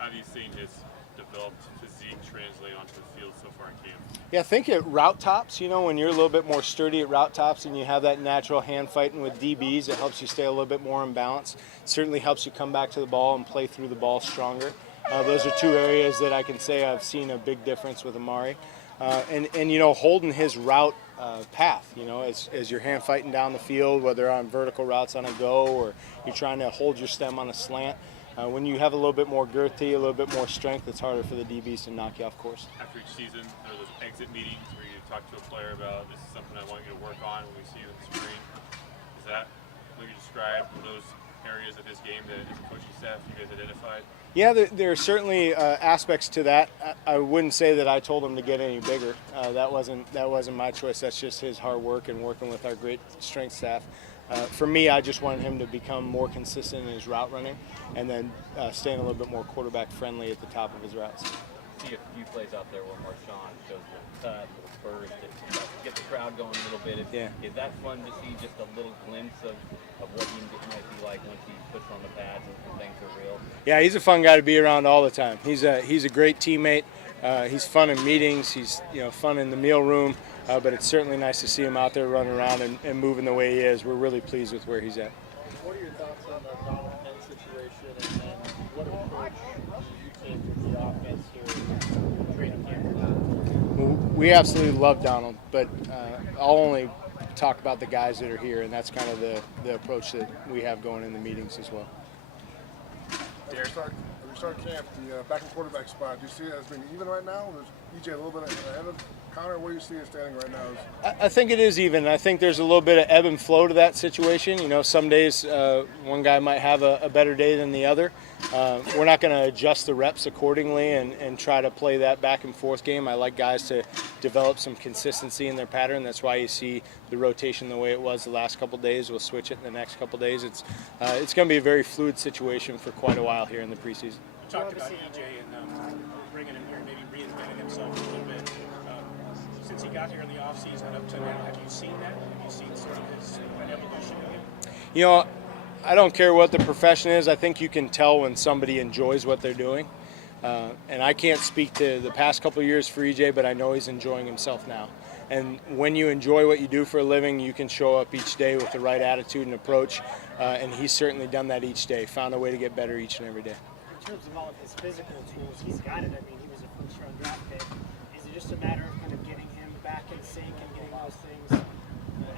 How have you seen his developed physique translate onto the field so far in camp? Yeah, I think at route tops, when you're a little bit more sturdy at route tops and you have that natural hand fighting with DBs, it helps you stay a little bit more in balance. Certainly helps you come back to the ball and play through the ball stronger. Those are two areas that I can say I've seen a big difference with Amari. And holding his route path, as you're hand fighting down the field, whether on vertical routes on a go or you're trying to hold your stem on a slant. When you have a little bit more girthy, a little bit more strength, it's harder for the DBs to knock you off course. After each season, there are those exit meetings where you talk to a player about, this is something I want you to work on when we see you in the spring. Is that what you described, those areas of his game that as a coaching staff you guys identified? Yeah, there are certainly aspects to that. I wouldn't say that I told him to get any bigger. That wasn't my choice. That's just his hard work and working with our great strength staff. For me, I just wanted him to become more consistent in his route running and then staying a little bit more quarterback friendly at the top of his routes. See a few plays out there where Marshawn shows a little burst to get the crowd going a little bit. Is that fun to see, just a little glimpse of what he might be like once he puts on the pads and things are real? Yeah, he's a fun guy to be around all the time. He's a great teammate. He's fun in meetings. He's fun in the meal room. But it's certainly nice to see him out there running around and moving the way he is. We're really pleased with where he's at. What are your thoughts on the Donald situation, and what approach do you take with the offense here in training camp? We absolutely love Donald, but I'll only talk about the guys that are here, and that's kind of the approach that we have going in the meetings as well. As we start camp, the back and quarterback spot, do you see it as being even right now? Or is EJ a little bit ahead of Connor? Where do you see it standing right now? I think it is even. I think there's a little bit of ebb and flow to that situation. Some days one guy might have a better day than the other. We're not going to adjust the reps accordingly and try to play that back and forth game. I like guys to develop some consistency in their pattern. That's why you see the rotation the way it was the last couple days. We'll switch it in the next couple days. It's going to be a very fluid situation for quite a while here in the preseason. You talked about EJ and bringing him here, maybe reinventing himself a little bit. Since he got here in the offseason up to now, have you seen that? Have you seen sort of his evolution in him? I don't care what the profession is. I think you can tell when somebody enjoys what they're doing. And I can't speak to the past couple of years for EJ, but I know he's enjoying himself now. And when you enjoy what you do for a living, you can show up each day with the right attitude and approach. And he's certainly done that each day, found a way to get better each and every day. In terms of all of his physical tools, he's got it. I mean, he was a first-round draft pick. Is it just a matter of kind of getting him back in sync and getting those things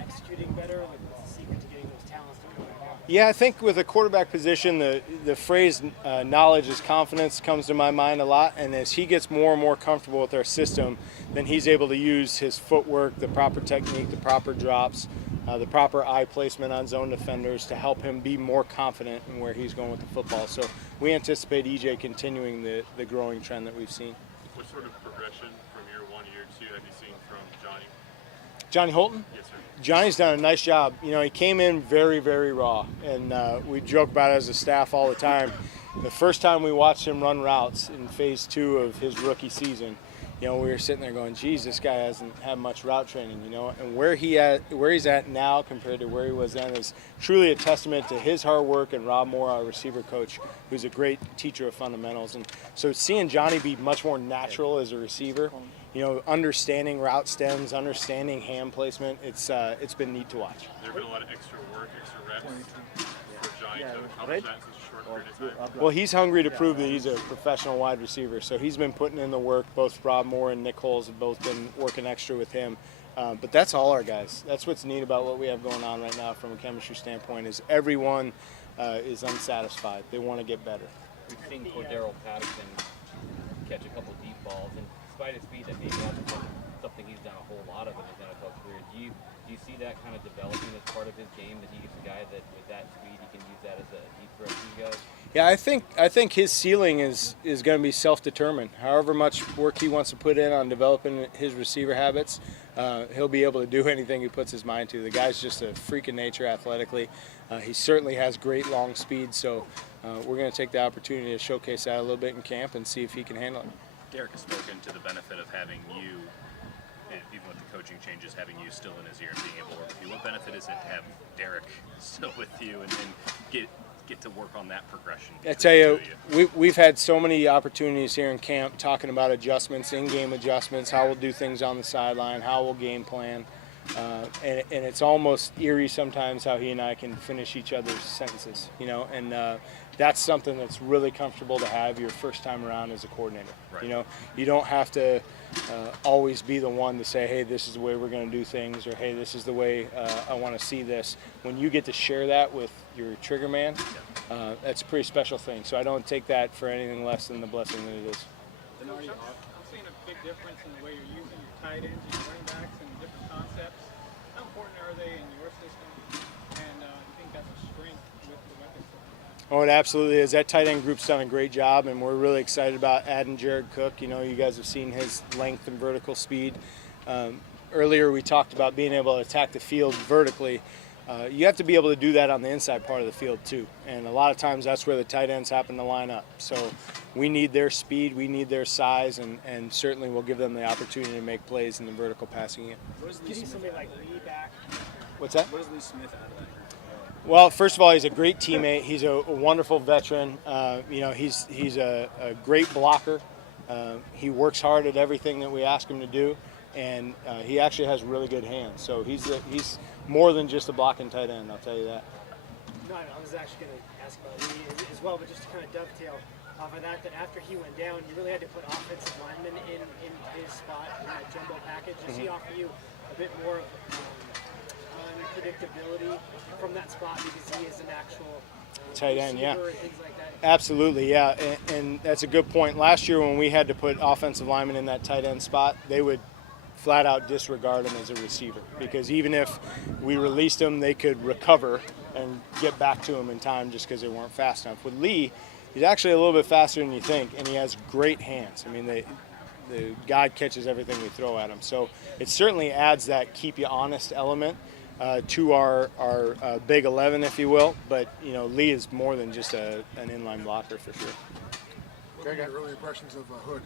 executing better? Like, what's the secret to getting those talents doing right now? Yeah, I think with the quarterback position, the phrase knowledge is confidence comes to my mind a lot. And as he gets more and more comfortable with our system, then he's able to use his footwork, the proper technique, the proper drops, the proper eye placement on zone defenders to help him be more confident in where he's going with the football. So we anticipate EJ continuing the growing trend that we've seen. What sort of progression from year one to year two have you seen from Johnny? Johnny Holton? Yes, sir. Johnny's done a nice job. He came in very, very raw, and we joke about it as a staff all the time. The first time we watched him run routes in phase 2 of his rookie season, we were sitting there going, geez, this guy hasn't had much route training, and where he's at now compared to where he was then is truly a testament to his hard work and Rob Moore, our receiver coach, who's a great teacher of fundamentals. And so seeing Johnny be much more natural as a receiver, understanding route stems, understanding hand placement, it's been neat to watch. There have been a lot of extra work, extra reps for Johnny to accomplish that in such a short period of time. Well, he's hungry to prove that he's a professional wide receiver, so he's been putting in the work. Both Rob Moore and Nick Holes have both been working extra with him. But that's all our guys. That's what's neat about what we have going on right now from a chemistry standpoint is everyone is unsatisfied. They want to get better. We've seen Cordero Patterson catch a couple deep balls, and despite his speed, that maybe hasn't been something he's done a whole lot of in his NFL career. Do you see that kind of developing as part of his game, that he's a guy that with that speed he can use that as a deep threat for you guys? Yeah, I think his ceiling is going to be self-determined. However much work he wants to put in on developing his receiver habits, he'll be able to do anything he puts his mind to. The guy's just a freak of nature athletically. He certainly has great long speed, so we're going to take the opportunity to showcase that a little bit in camp and see if he can handle it. Derek has spoken to the benefit of having you, even with the coaching changes, having you still in his ear and being able to work with you. What benefit is it to have Derek still with you and get get to work on that progression? I tell you, we've had so many opportunities here in camp talking about adjustments, in-game adjustments, how we'll do things on the sideline, how we'll game plan. And it's almost eerie sometimes how he and I can finish each other's sentences, and that's something that's really comfortable to have your first time around as a coordinator. Right. You don't have to always be the one to say, hey, this is the way we're going to do things, or hey, this is the way I want to see this. When you get to share that with your trigger man, that's a pretty special thing. So I don't take that for anything less than the blessing that it is. I'm seeing a big difference in the way you're using your tight ends and your running backs and different concepts. How important are they in your system? And do you think that's a strength with the weapons? Oh, it absolutely is. That tight end group's done a great job, and we're really excited about adding Jared Cook. You guys have seen his length and vertical speed. Earlier we talked about being able to attack the field vertically. You have to be able to do that on the inside part of the field too, and a lot of times that's where the tight ends happen to line up. So we need their speed, we need their size, and certainly we'll give them the opportunity to make plays in the vertical passing game. Getting somebody like Lee back. What's that? What does Lee Smith out of that group? Well, first of all, he's a great teammate. He's a wonderful veteran. He's a great blocker. He works hard at everything that we ask him to do, and he actually has really good hands. So he's more than just a blocking tight end, I'll tell you that. No, I was actually going to ask about Lee as well, but just to kind of dovetail off of that after he went down, you really had to put offensive linemen in his spot in that jumbo package. Does he offer you a bit more of unpredictability from that spot because he is an actual tight end, yeah. and things like that? Absolutely, yeah, and that's a good point. Last year when we had to put offensive linemen in that tight end spot, they would flat out disregard him as a receiver because even if we released him, they could recover and get back to him in time just because they weren't fast enough. With Lee, he's actually a little bit faster than you think, and he has great hands. I mean, the God catches everything we throw at him. So it certainly adds that keep you honest element to our big 11, if you will. But, Lee is more than just an inline blocker for sure. What are your early impressions of Hood?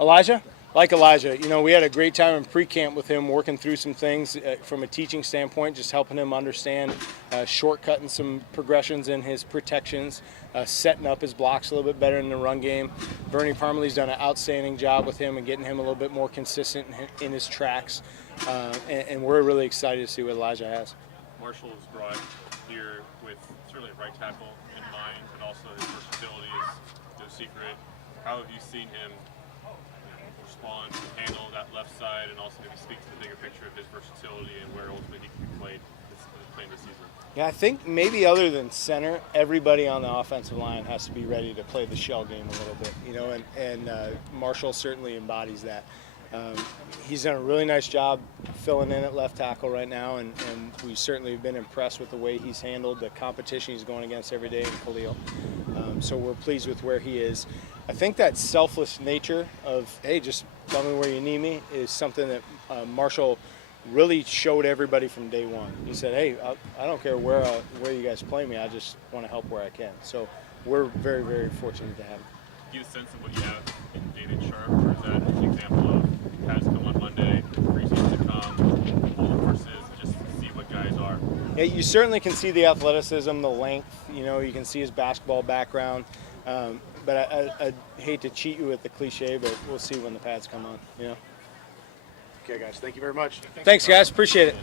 Elijah? Like Elijah, we had a great time in pre-camp with him, working through some things from a teaching standpoint, just helping him understand, shortcutting some progressions in his protections, setting up his blocks a little bit better in the run game. Bernie Parmalee's done an outstanding job with him and getting him a little bit more consistent in his tracks, and we're really excited to see what Elijah has. Marshall was brought here with certainly right tackle in mind, but also his versatility is no secret. How have you seen him respond, handle that left side, and also maybe speak to the bigger picture of his versatility and where ultimately he can be playing this season? Yeah, I think maybe other than center, everybody on the offensive line has to be ready to play the shell game a little bit, and Marshall certainly embodies that. He's done a really nice job filling in at left tackle right now, and we certainly have been impressed with the way he's handled the competition he's going against every day in Khalil. So we're pleased with where he is. I think that selfless nature of, hey, just tell me where you need me, is something that Marshall really showed everybody from day one. He said, hey, I don't care where you guys play me, I just want to help where I can. So we're very, very fortunate to have him. Do you get a sense of what you have in David Sharp, or is that an example of has come on Monday, preseason to come, all the courses, just see what guys are? Yeah, you certainly can see the athleticism, the length, you can see his basketball background. But I hate to cheat you with the cliche, but we'll see when the pads come on. Okay, guys, thank you very much. Thanks, guys. Appreciate it.